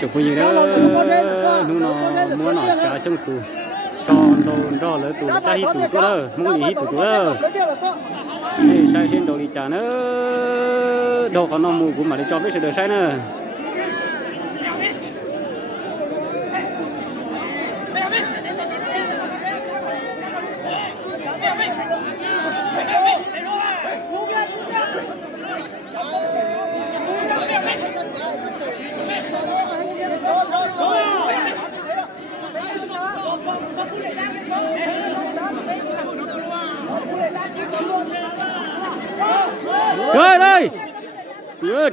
chụp như đó nó muốn nó trả xong tù cho đồ rồi tù trả hít tù đó muốn gì hít tù đó sai trên đồ đi trả nữa đồ còn nó mù cũng mà để cho biết sự đời sai nữa trời đây chúa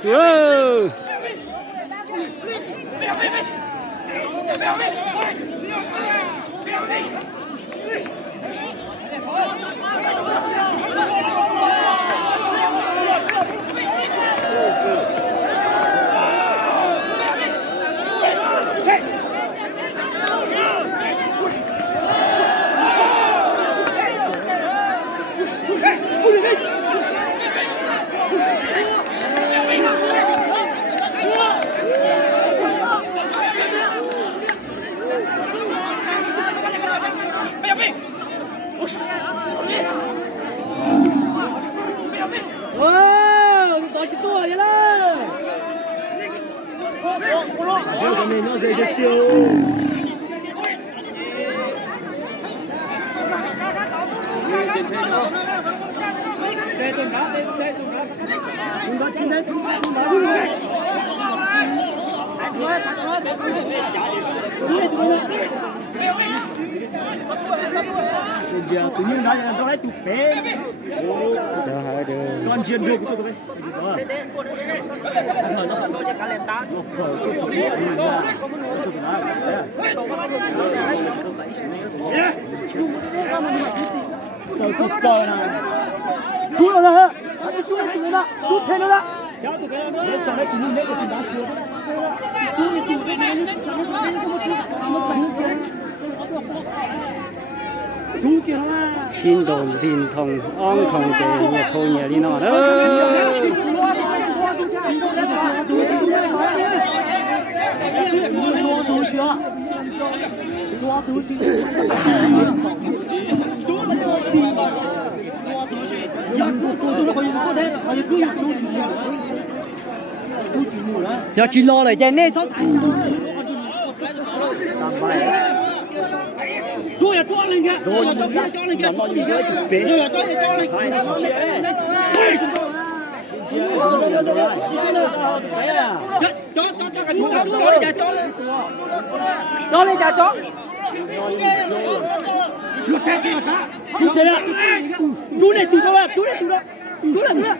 giờ tự nhiên nó lấy chụp bé con chiên được cái tôi chú rồi hả? Chú này tụi nó, chú thêm nữa đó. Cháu tụi cái đó, cho đấy tụi nó lấy được tụi nó chưa. Chú này tụi cái này nó chú kia nó. Xin đồn tin thông, ong thông chế nhà thôi nhà đi nó đó. Giờ chỉ lo lại cho nên thôi. Tôi là cho lên kìa. Tôi cho lên kìa. Tôi là cho lên cho lên kìa cho. Chú chơi ạ. Chú này tụi đó, chú này tụi đó. Chú này tụi đó.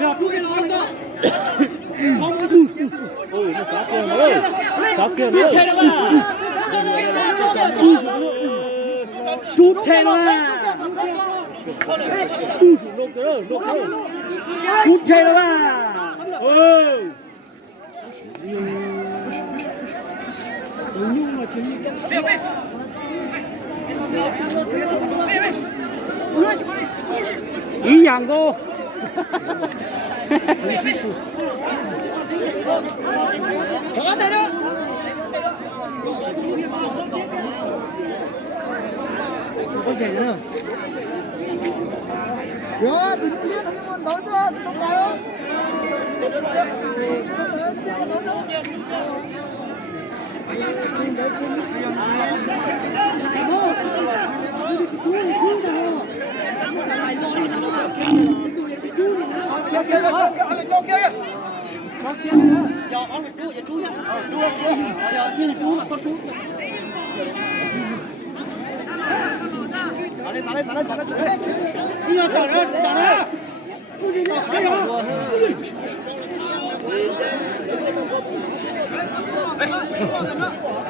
Rồi chú này làm đó. Không chú. Ôi nó sát kia nữa. Sát kia nữa. Chú chơi đó mà. Chú chơi đó mà. Chú chơi đó mà. Nhưng mà chúng ý dạng cô có thể đó không chạy nữa quá đừng biết anh muốn nói cho không đâu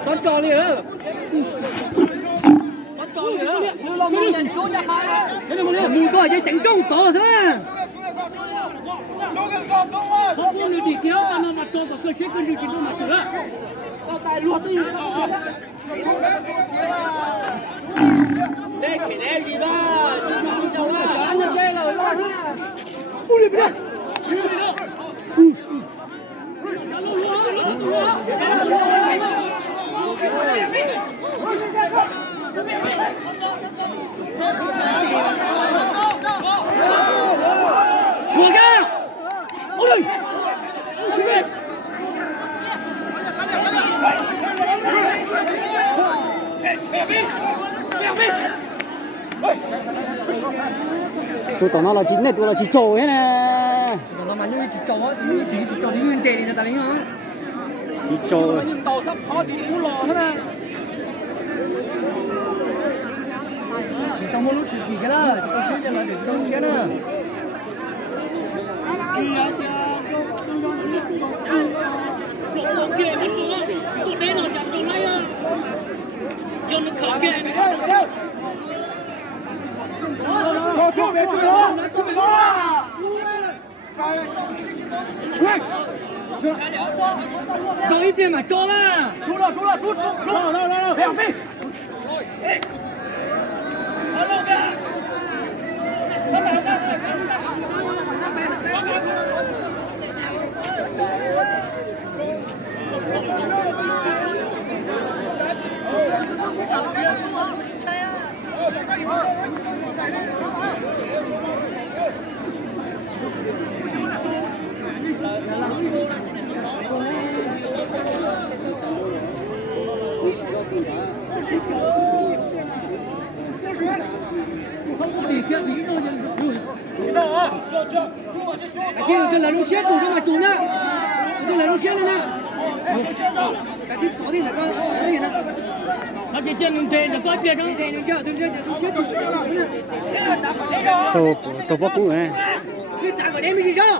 con trò liền đó con trò liền đó lưu lòng mình nhận số nhà khai đó thế này mà mùi coi dây chỉnh trung tổ thế không muốn đi kéo nó mà cho vào cơ chế cơn gì nó mà chữa tao tài luật đi đây cái này gì đó anh làm đây là lo đó ui đi đây tôi tưởng nó là chín này, tôi là chỉ trồi hết nè. Nó mà như chỉ trò á, như chỉ trò như nguyên tệ này ta lấy hả? Chỉ trồi. Nhưng tàu sắp khó thì cũng lò hết à. Chỉ tao mua lúc gì cái đó, chỉ tao xếp là để tao xếp nữa. Kia mất rồi, tụi đây nó chặt đồ này à, giờ nó khởi kia này. Cho ít tiền mà cho là. Rút rồi. Đâu. Không có gì kia tí thôi rồi. Cái gì tôi là lúc xếp tủ cho mà chủ nè. Tôi là lúc xếp lên nè. Cái gì có gì là có gì nè. Nó chỉ chân mình tiền là có tiền đó. Tiền đừng chờ, tôi xếp tủ nè. Tôi bóc cũ này. Cái trả vào đem đi sao?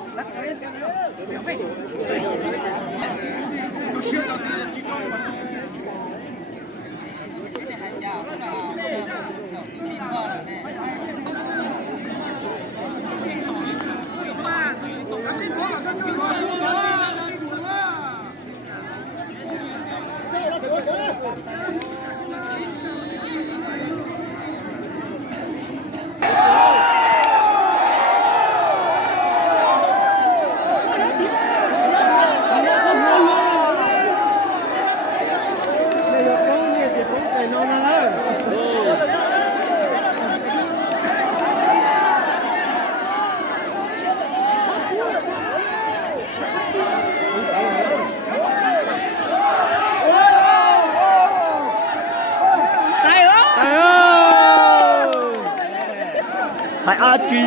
Hai A Kỳ.